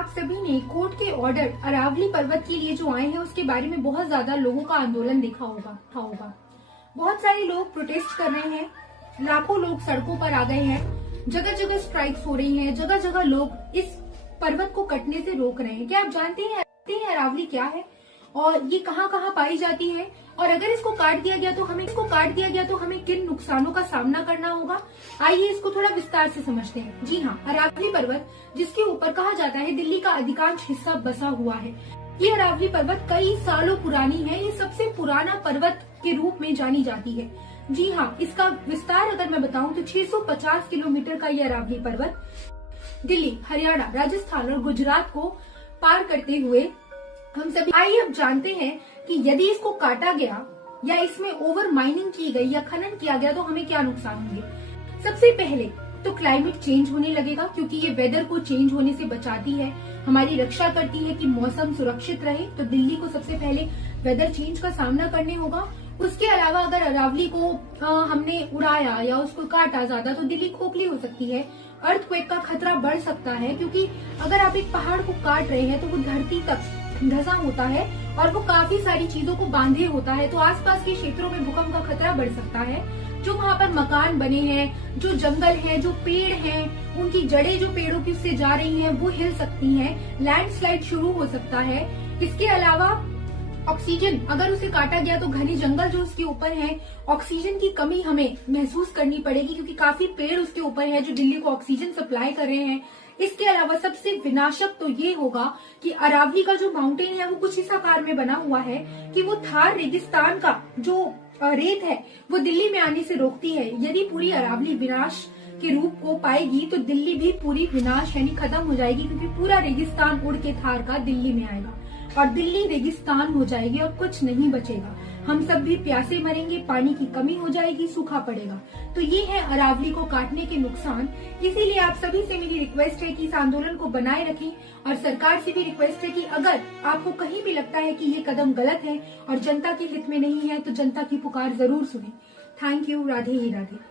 आप सभी ने कोर्ट के ऑर्डर अरावली पर्वत के लिए जो आए हैं उसके बारे में बहुत ज्यादा लोगों का आंदोलन देखा होगा। बहुत सारे लोग प्रोटेस्ट कर रहे हैं, लाखों लोग सड़कों पर आ गए हैं, जगह जगह स्ट्राइक्स हो रही हैं, जगह जगह लोग इस पर्वत को कटने से रोक रहे हैं। क्या आप जानते हैं अरावली क्या है और ये कहाँ कहाँ पाई जाती है, और अगर इसको काट दिया गया तो हमें किन नुकसानों का सामना करना होगा? आइए इसको थोड़ा विस्तार से समझते हैं। जी हाँ, अरावली पर्वत, जिसके ऊपर कहा जाता है दिल्ली का अधिकांश हिस्सा बसा हुआ है। ये अरावली पर्वत कई सालों पुरानी है। ये सबसे पुराना पर्वत के रूप में जानी जाती है। जी हाँ, इसका विस्तार अगर मैं बताऊं तो 650 किलोमीटर का ये अरावली पर्वत दिल्ली, हरियाणा, राजस्थान और गुजरात को पार करते हुए हम सभी। आइए अब जानते हैं कि यदि इसको काटा गया या इसमें ओवर माइनिंग की गई या खनन किया गया तो हमें क्या नुकसान होंगे। सबसे पहले तो क्लाइमेट चेंज होने लगेगा, क्योंकि ये वेदर को चेंज होने से बचाती है, हमारी रक्षा करती है कि मौसम सुरक्षित रहे। तो दिल्ली को सबसे पहले वेदर चेंज का सामना करने होगा। उसके अलावा अगर अरावली को हमने उड़ाया या उसको काटा ज्यादा तो दिल्ली खोखली हो सकती है, अर्थक्वेक का खतरा बढ़ सकता है, क्योंकि अगर आप एक पहाड़ को काट रहे हैं तो वो धरती तक धंसा होता है और वो काफी सारी चीजों को बांधे होता है, तो आसपास के क्षेत्रों में भूकंप का खतरा बढ़ सकता है। जो वहाँ पर मकान बने हैं, जो जंगल है, जो पेड़ हैं, उनकी जड़ें जो पेड़ों की से जा रही हैं वो हिल सकती हैं, लैंडस्लाइड शुरू हो सकता है। इसके अलावा ऑक्सीजन, अगर उसे काटा गया तो घने जंगल जो उसके ऊपर है, ऑक्सीजन की कमी हमें महसूस करनी पड़ेगी, क्योंकि काफी पेड़ उसके ऊपर है जो दिल्ली को ऑक्सीजन सप्लाई कर रहे हैं। इसके अलावा सबसे विनाशक तो ये होगा कि अरावली का जो माउंटेन है वो कुछ इस आकार में बना हुआ है कि वो थार रेगिस्तान का जो रेत है वो दिल्ली में आने से रोकती है। यदि पूरी अरावली विनाश के रूप को पाएगी तो दिल्ली भी पूरी विनाश यानी खत्म हो जाएगी, क्योंकि पूरा रेगिस्तान उड़ के थार का दिल्ली में आएगा और दिल्ली रेगिस्तान हो जाएगी और कुछ नहीं बचेगा। हम सब भी प्यासे मरेंगे, पानी की कमी हो जाएगी, सूखा पड़ेगा। तो ये है अरावली को काटने के नुकसान। इसीलिए आप सभी से मेरी रिक्वेस्ट है कि इस आंदोलन को बनाए रखें, और सरकार से भी रिक्वेस्ट है कि अगर आपको कहीं भी लगता है कि ये कदम गलत है और जनता के हित में नहीं है तो जनता की पुकार जरूर सुने। Thank you. Radhe he Radhe.